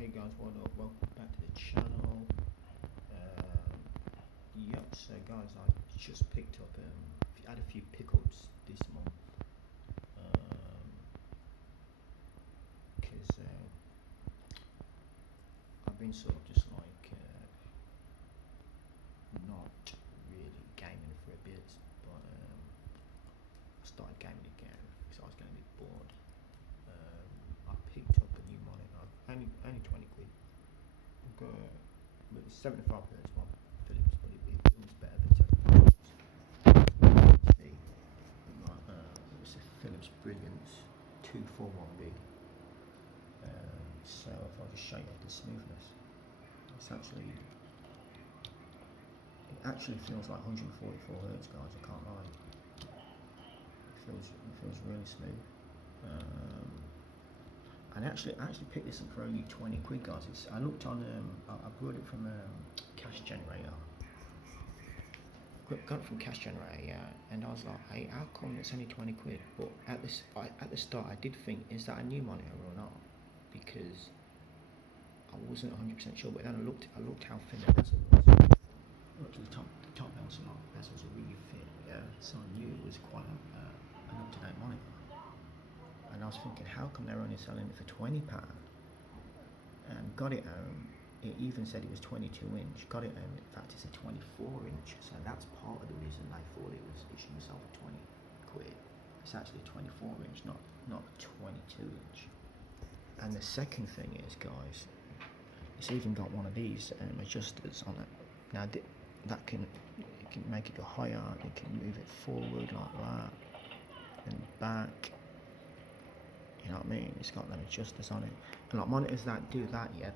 Hey guys, what up? Welcome back to the channel. Yep, so guys, I just picked up, had a few pickups this month. Because I've been sort of just like not really gaming for a bit, but I started gaming again because I was getting a bit bored. I picked up a new monitor, only 20 quid. I've got a 75 hertz one, Philips, but it feels better than 75 hertz. See, it's a Philips Brilliance 241B. So if I just show you the smoothness, it actually feels like 144 hertz, guys. I can't lie. It feels really smooth. And I actually picked this up for only 20 quid, guys. I looked on, I brought it from Cash Generator. Got it from Cash Generator, yeah. And I was like, hey, how come it's only 20 quid? But at the start, I did think, is that a new monitor or not? Because I wasn't 100% sure. But then I looked how thin the bezel was. Look at the top bezels are really thin. Yeah. So I knew it was quite an up-to-date monitor. And I was thinking, how come they're only selling it for £20? And got it home, it even said it was 22 inch. Got it home, in fact it's a 24 inch. So that's part of the reason they thought it should be sold for 20 quid. It's actually 24 inch, not 22 inch. And the second thing is, guys, it's even got one of these adjusters on it. Now that can make it go higher, it can move it forward like that and back. You know what I mean? It's got them adjusters on it. And like monitors that do that, yeah,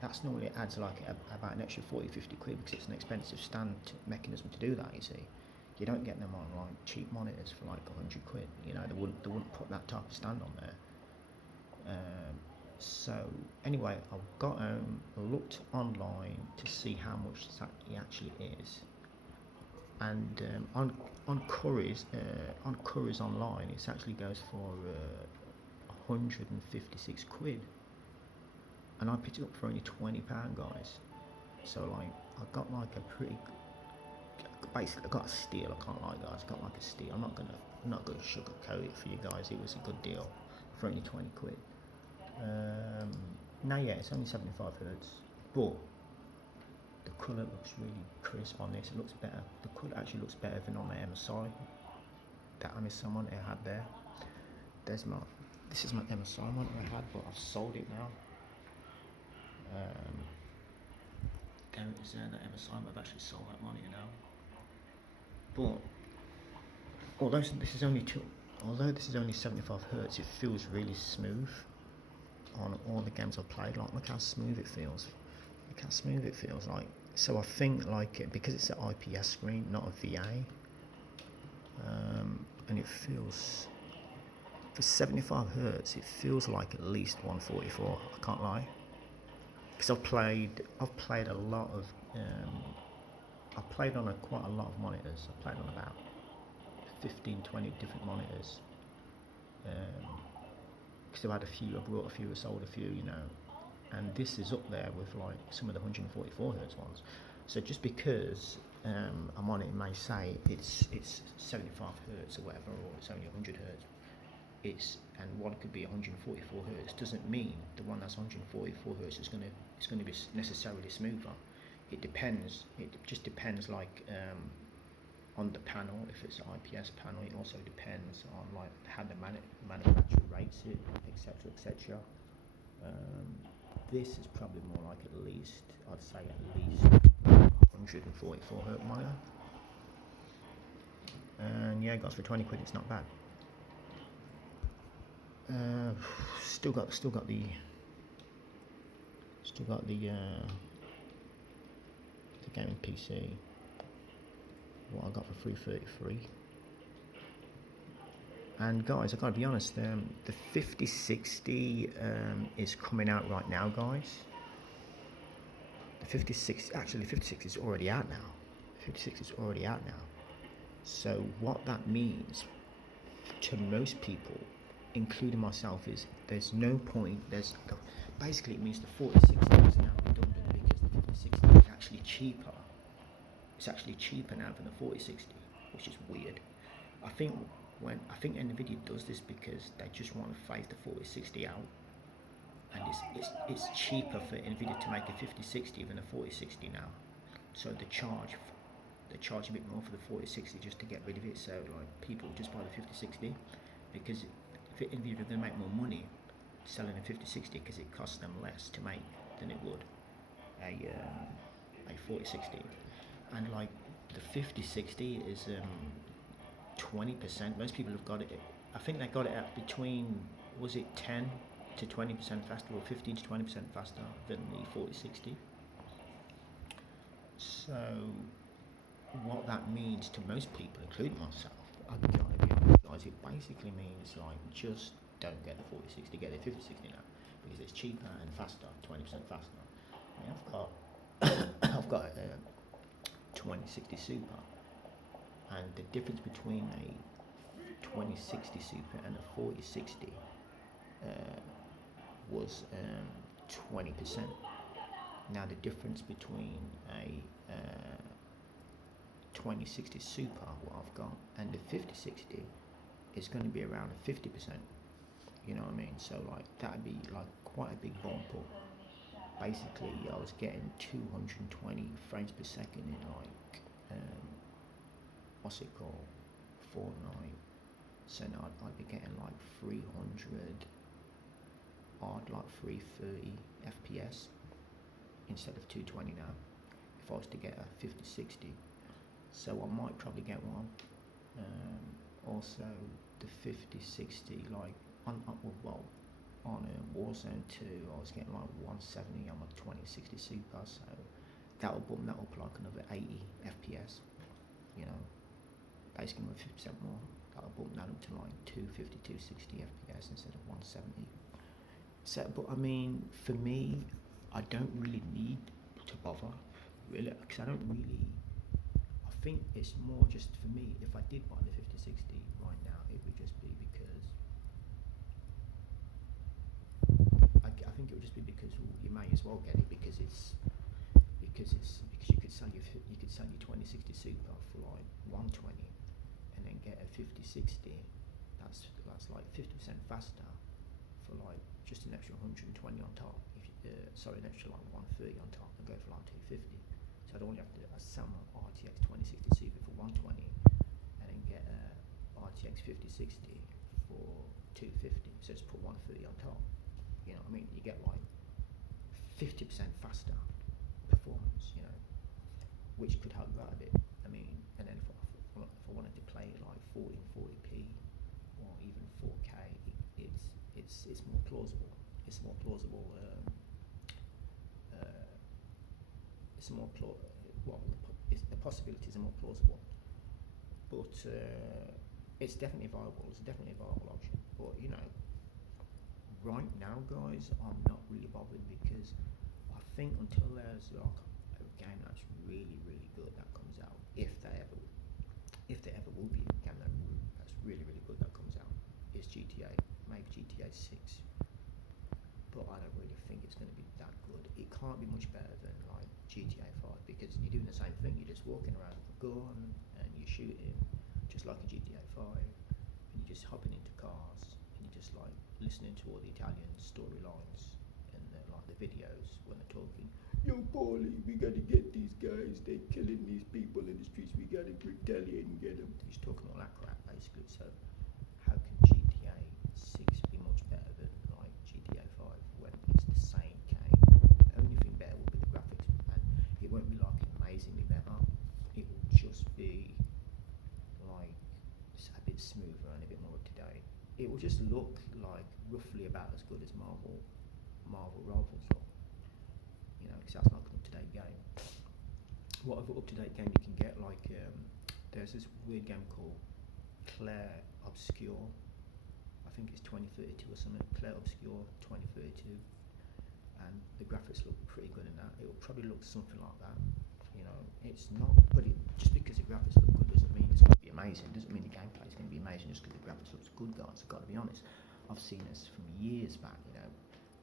that's normally adds like about an extra 40-50 quid because it's an expensive stand mechanism to do that, you see. You don't get them on like cheap monitors for like 100 quid. You know, they wouldn't put that type of stand on there. So anyway, I got home, looked online to see how much that actually is. And on Curry's online, it actually goes for 156 quid, and I picked it up for only £20, guys. So like I got like basically I got a steal. I can't lie, guys. I got like a steal. I'm not gonna sugarcoat it for you guys. It was a good deal for only 20 quid. Now yeah, it's only 75 hertz, but the colour looks really crisp on this. It looks better. The colour actually looks better than on the MSI. That MSI monitor I had there. This is my MSI monitor I had, but I've sold it now. There it is there, the MSI, but I've actually sold that monitor now. But although this is only 75 hertz, it feels really smooth on all the games I've played. Like, look how smooth it feels. Look how smooth it feels. Like, so I think like because it's an IPS screen, not a VA, and it feels. For 75 hertz, it feels like at least 144. I can't lie, because I've played a lot of. I've played on quite a lot of monitors. I've played on about 15, 20 different monitors. Because I've had a few, I brought a few, I sold a few, you know. And this is up there with like some of the 144 hertz ones. So just because a monitor may say it's 75 hertz or whatever, or it's only 100 hertz. And one could be 144 hertz doesn't mean the one that's 144 hertz is going to be necessarily smoother. It depends. It just depends like on the panel. If it's an IPS panel, it also depends on like how the manufacturer rates it, etc., etc. This is probably more like I'd say at least 144 hertz monitor. And yeah, guys, for 20 quid, it's not bad. Still got the gaming PC. What I got for 333. And guys, I gotta be honest, the 5060 is coming out right now, guys. The 56 is already out now. 56 is already out now. So what that means to most people, including myself, is there's no point. basically it means the 4060 is now redundant because the 5060 is actually cheaper. It's actually cheaper now than the 4060, which is weird. I think Nvidia does this because they just want to phase the 4060 out, and it's cheaper for Nvidia to make a 5060 than a 4060 now. So they charge a bit more for the 4060 just to get rid of it. So like people just buy the 5060 because Nvidia are going to make more money selling a 5060 because it costs them less to make than it would a 4060. And like the 5060 is 20%. Most people have got it. I think they got it at between, was it 10 to 20% faster or 15 to 20% faster than the 4060. So what that means to most people, including myself, I'm trying to be honest, guys, it basically means like just don't get the 4060, get the 5060 now because it's cheaper and faster, 20% faster. I mean, I've got a 2060 Super, and the difference between a 2060 Super and a 4060 was 20%. Now the difference between a 2060 Super, what I've got, and the 5060 is going to be around 50%. You know what I mean? So like that'd be like quite a big bump up. Basically, I was getting 220 frames per second in like what's it called, Fortnite. So now I'd be getting like 300 odd, like 330 FPS instead of 220 now. If I was to get a 5060, so I might probably get one. Also, the 5060, like on Warzone 2, I was getting like 170 on my 2060 Super, so that'll bump that up like another 80 FPS. You know, basically with 50% more, that'll bump that up to like 250, 260 FPS instead of 170. So, but I mean, for me, I don't really need to bother, really, because I think it's more just for me, if I did buy the 5060 right now, it would just be because, I think it would just be because you may as well get it because you could sell your 2060 Super for like 120 and then get a 5060 that's like 50% faster for like just an extra 120 on top. An extra like 130 on top and go for like 250. So I'd only have to sell my RTX 2060 Super for 120 and then get a RTX 5060 for 250. So just put 130 on top. You know what I mean? You get like 50% faster performance, you know, which could help you out a bit. I mean, and then if I wanted to play like 1440p or even 4K, it's more plausible. It's more plausible. The possibilities are more plausible, but it's definitely viable. It's definitely a viable option. But you know, right now, guys, I'm not really bothered because I think until there's like a game that's really, really good that comes out, if there ever will be a game that's really, really good that comes out, is GTA, maybe GTA6. But I don't really think it's going to be that good. It can't be much better than like GTA 5 because you're doing the same thing. You're just walking around with a gun and you're shooting just like a GTA 5, and you're just hopping into cars and you're just like listening to all the Italian storylines and like the videos when they're talking. Yo, Paulie, we gotta get these guys. They're killing these people in the streets. We gotta retaliate and get them. He's talking all that crap basically. So how can GTA 6 be much better than like GTA 5 when it's the same game? The only thing better will be the graphics, and it won't be like amazingly better. It will just be like a bit smoother and a bit more up to date. It will just look like roughly about as good as Marvel Rivals look. You know, because that's like an up-to-date game. What other up-to-date game you can get? Like there's this weird game called Claire Obscure. I think it's 2032 or something. Claire Obscure 2032, and the graphics look pretty good in that. It will probably look something like that. You know, it's not, but just because the graphics look good doesn't mean it's going to be amazing. Doesn't mean the gameplay is going to be amazing just because the graphics looks good, guys. I've got to be honest. I've seen this from years back. You know,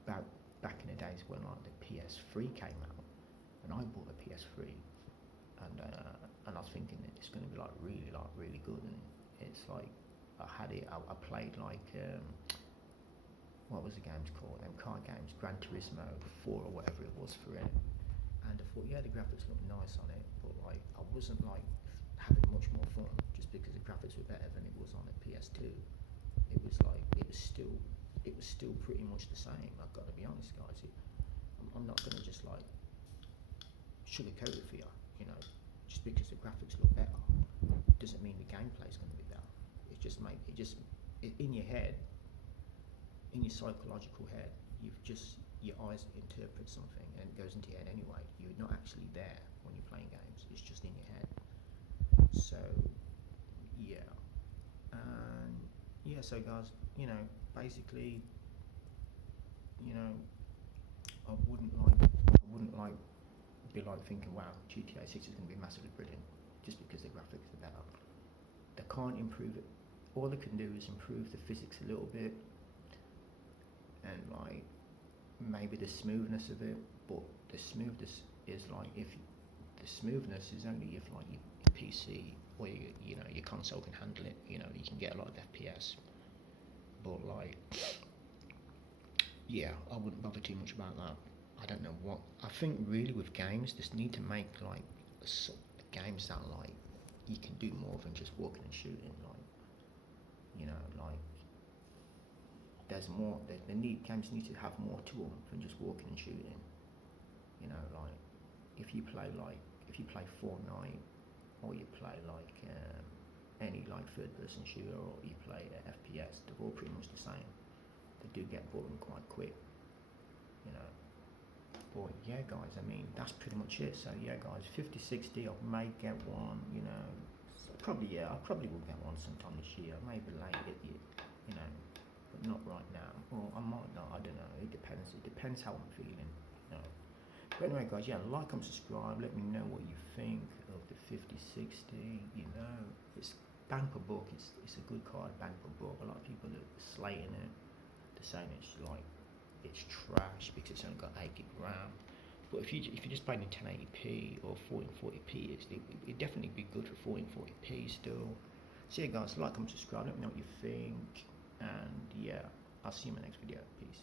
about back in the days when like the PS3 came out, and I bought a PS3, and I was thinking that it's going to be like really good, and it's like I had it. I played like what was the games called? Them car games, Gran Turismo 4 or whatever it was for it. And I thought, yeah, the graphics looked nice on it, but like I wasn't like having much more fun just because the graphics were better than it was on a PS2. It was like it was still pretty much the same. I've got to be honest, guys. I'm not gonna just like sugarcoat it for you. You know, just because the graphics look better doesn't mean the gameplay is going to be better. In your head, in your psychological head, your eyes interpret something and it goes into your head anyway. You're not actually there when you're playing games. It's just in your head. So yeah, and yeah. So guys, you know, basically, you know, I wouldn't like be like thinking, wow, GTA 6 is going to be massively brilliant just because the graphics are better. They can't improve it. All they can do is improve the physics a little bit and like maybe the smoothness of it, but the smoothness is like the smoothness is only if like your PC or your console can handle it. You know, you can get a lot of FPS, but like yeah, I wouldn't bother too much about that. I don't know what I think really with games. Just need to make like games that like you can do more than just walking and shooting. Like like there's more. Games need to have more to them than just walking and shooting. You know, like if you play Fortnite or you play like any like third-person shooter or you play FPS, they're all pretty much the same. They do get boring quite quick. You know. But yeah, guys, I mean, that's pretty much it. So yeah, guys, 5060, I may get one, you know, I probably will get one sometime this year, maybe later, you know, but not right now. Or I might not, I don't know, it depends how I'm feeling, you know. But anyway, guys, yeah, like and subscribe, let me know what you think of the 5060, you know, it's bang per buck, it's a good card, bang per buck. A lot of people are slating it, they're saying it's like, it's trash because it's only got 8 gig RAM. But if you just playing in 1080p or 1440p, it'd definitely be good for 1440p still. So yeah, guys, like and subscribe. Let me know what you think, and yeah, I'll see you in my next video. Peace.